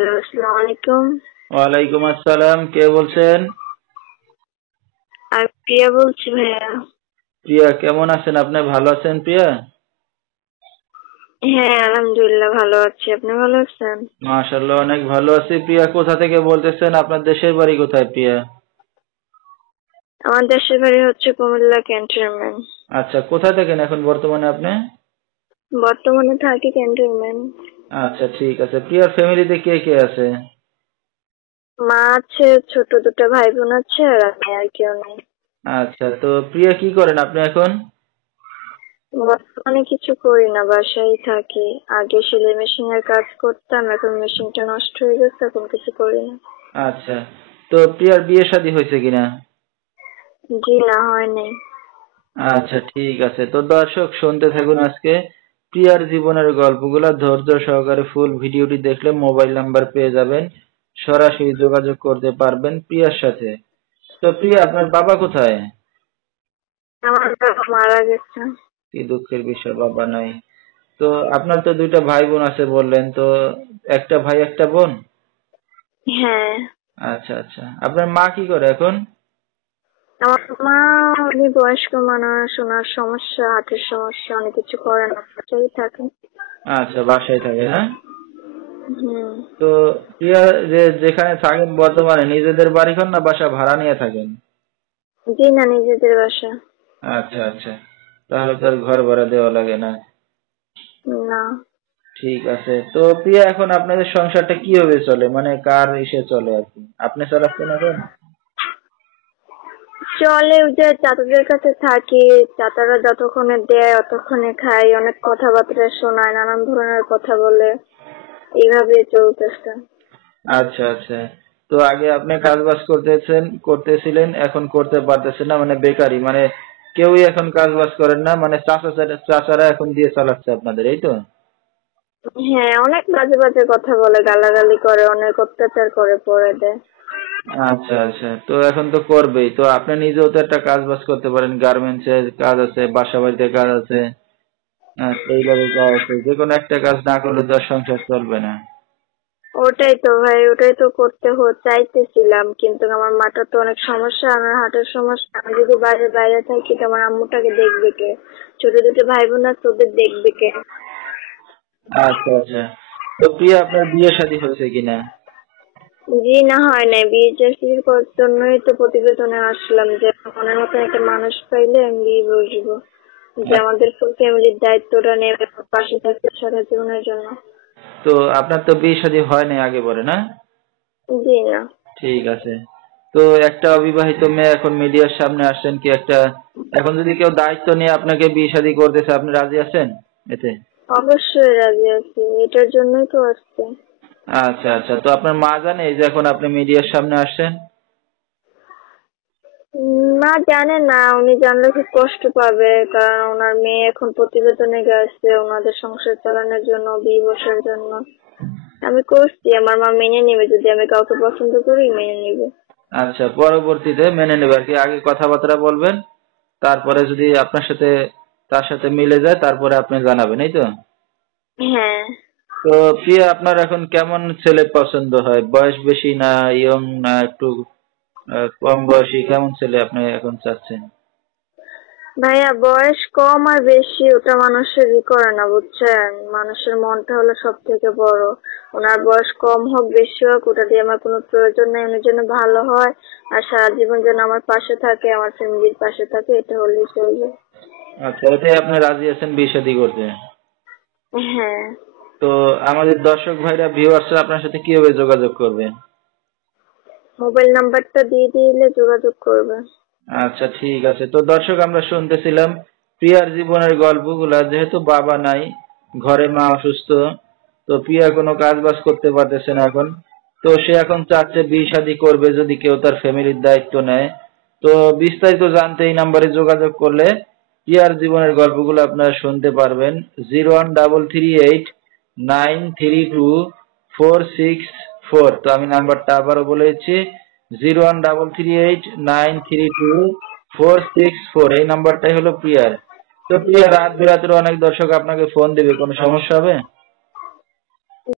Hello, আসসালামু আলাইকুম। ওয়ালাইকুম আসসালাম। কে বলছেন? আমি প্রিয়া বলছি ভাইয়া। প্রিয়া, কেমন আছেন আপনি? ভালো আছেন প্রিয়া? হ্যাঁ, আলহামদুলিল্লাহ ভালো আছি। আপনি ভালো আছেন? মাশাআল্লাহ, অনেক ভালো আছি। প্রিয়া, কোথা থেকে বলতেছেন? আপনার দেশের বাড়ি কোথায় প্রিয়া? আমার দেশের বাড়ি হচ্ছে কুমিল্লা ক্যান্টনমেন্ট। আচ্ছা, কোথা থাকেন এখন বর্তমানে আপনি? বর্তমানে থাকি ক্যান্টনমেন্ট। আচ্ছা, ঠিক আছে। প্রিয়ার ফ্যামিলিতে কে কে আছে? মা আছে, ছোট দুটো ভাই বোন আছে, আর আমি, আর কেউ নেই। আচ্ছা, তো প্রিয়া কি করেন আপনি এখন? বর্তমানে কিছু করি না, বাসায় থাকি। আগে সেলাই মেশিনের কাজ করতাম, এখন মেশিনটা নষ্ট হয়ে গেছে, এখন কিছু করি না। আচ্ছা, তো প্রিয়ার বিয়ে শাদী হয়েছে কিনা? জি না, হয় নাই। আচ্ছা, ঠিক আছে। তো দর্শক শুনতে থাকুন আজকে প্রিয়ার জীবনের গল্পগুলা ধৈর্য সহকারে। ফুল ভিডিওটি দেখলে মোবাইল নাম্বার পেয়ে যাবেন, সরাসরি যোগাযোগ করতে পারবেন প্রিয়ার সাথে। তো প্রিয়া, আপনার বাবা কোথায়? আমার বাবা মারা গেছে। কি দুঃখের বিষয়, বাবা নাই। তো আপনার তো দুইটা ভাই বোন আছে বললেন, তো একটা ভাই একটা বোন? হ্যাঁ। আচ্ছা আচ্ছা, আপনার মা কি করে এখন? আমার মা, উনি বয়স্ক মানুষ, ওনার সমস্যা, হার্টের সমস্যা, অনেক কিছু করে না, বাসায় থাকে। আচ্ছা, বাসায় থাকে, হ্যাঁ। হুম। তো প্রিয়া, যেখানে থাকেন বর্তমানে নিজেদের বাড়ি ঘর না বাসা ভাড়া নিয়ে থাকেন? জি না, নিজেদের বাসা। আচ্ছা আচ্ছা, তাহলে তো আর ঘর ভাড়া দেওয়া লাগে না। না। ঠিক আছে। তো প্রিয়া, এখন আপনাদের সংসারটা কিভাবে চলে, মানে কার ইসে চলে আর কি? আপনি চালাচ্ছেন এখন? চলে, ওই যে চাচাদের কাছে থাকি। চাচারা যতক্ষণে দেয় অতক্ষণে খাই, অনেক কথাবার্তা শোনায়, নানান ধরনের কথা বলে, এইভাবে চলতেছে। আচ্ছা আচ্ছা, তো আগে আপনি কাজ বাজ করতেছিলেন, এখন করতে পারতেছেন না, মানে বেকারি, মানে কেউই এখন কাজ বাজ করেন না, মানে চাচারা এখন দিয়ে চালাচ্ছে আপনাদের, এই তো? হ্যাঁ, অনেক বাজে বাজে কথা বলে, গালাগালি করে, অনেক অত্যাচার করে, পরে দেয়। আচ্ছা আচ্ছা, তো এখন তো করবেই। তো আপনি নিজেও তো একটা কাজ বাজ করতে পারেন, গার্মেন্টস এর কাজ আছে, বাসা বাড়িতে কাজ আছে, টেইলারের কাজ আছে। যে কোনো একটা কাজ না করলে তো আর সংসার চলবে না। ওটাই তো ভাই, ওটাই তো করতে চাইতেছিলাম, কিন্তু আমার মাটার তো অনেক সমস্যা, আমার হার্টের সমস্যা। আমি যদি বাইরে বাইরে থাকি তো আমার আম্মুটাকে দেখবে কে? ছোট দুটো ভাই বোন আছে, ওদের দেখবে কে? আচ্ছা আচ্ছা, তো প্রিয়া, আপনার বিয়ে শাদী হয়েছে কিনা? জি না, হয় নাই। বিয়ে চাকরির করার জন্যই তো প্রতিবেদনে আসলাম, যে মনের মতো একটা মানুষ পাইলে আমি বিয়ে বসবো, যে আমাদের ফুল ফ্যামিলির দায়িত্বটা নেবে, পাশে থাকবে সারা জীবনের জন্য। তো আপনার তো বিয়ে শাদী হয় নাই আগে বলে, না? জি না। ঠিক আছে। তো একটা অবিবাহিত মেয়ে এখন মিডিয়ার সামনে আসছেন কি একটা, এখন যদি কেউ দায়িত্ব নিয়ে আপনাকে বিয়ে শাদী করতেছে, আপনি রাজি আছেন এতে? অবশ্যই রাজি আছি, এটার জন্যই তো আসছে। আচ্ছা আচ্ছা, তো আপনার মা জানে এই যে এখন আপনি মিডিয়ার সামনে আসছেন? মা জানে না, উনি জানলে খুব কষ্ট পাবে, কারণ ওনার মেয়ে এখন প্রতিবেদনে গেছে ওনাদের সংসার চালানোর জন্য, বিয়ে বসার জন্য। আমি করছি, আমার মা মেনে নেবে, যদি আমি কাউকে পছন্দ করি মেনে নেবে। আচ্ছা, পরবর্তীতে মেনে নেবে আর কি। আগে কথাবার্তা বলবেন, তারপরে যদি আপনার সাথে তার সাথে মিলে যায় তারপরে আপনি জানাবেন, এই তো? হ্যাঁ। তো প্রিয়া, আপনার এখন কেমন ছেলে পছন্দ হয়? বয়স বেশি না ইয়ং, না একটু কম বয়সী, কেমন ছেলে আপনি এখন চাচ্ছেন? ভাইয়া, বয়স কম আর বেশি ওটা মানুষের করে না, বুঝছেন? মানুষের মনটা হলো সব থেকে বড়। ওনার বয়স কম হোক বেশি হোক, ওটা দিয়ে আমার কোনো প্রয়োজন নেই। উনি যেন ভালো হয় আর সারা জীবন যেন আমার পাশে থাকে, আমার ফ্যামিলির পাশে থাকে, এটা হলেই চলবে। আচ্ছা, এটাই আপনি রাজি আছেন বিয়ে শাদী করতে? হ্যাঁ। তো আমাদের দর্শক ভাইরা, ভিউয়ার্সরা আপনার সাথে কিভাবে যোগাযোগ করবে? মোবাইল নাম্বারটা দিয়ে দিলে যোগাযোগ করবে। আচ্ছা, ঠিক আছে। তো দর্শক, আমরা শুনতেছিলাম প্রিয়ার জীবনের গল্পগুলা। যেহেতু বাবা নাই, ঘরে মা অসুস্থ, তো প্রিয়া কোনো কাজ বাজ করতে পারতেছে না এখন। তো সে এখন চাচ্ছে বিয়ে শাদী করবে যদি কেউ তার ফ্যামিলির দায়িত্ব নেয়। তো বিস্তারিত জানতে এই নাম্বারে যোগাযোগ করলে প্রিয়ার জীবনের গল্পগুলো আপনারা শুনতে পারবেন। 01338932464। তো আমি নাম্বারটা আবারও বলেছি, 01338932464। এই নাম্বারটাই হলো প্রিয়ার। তো প্রিয়া, রাত বিরাতের অনেক দর্শক আপনাকে ফোন দিবে, কোনো সমস্যা হবে?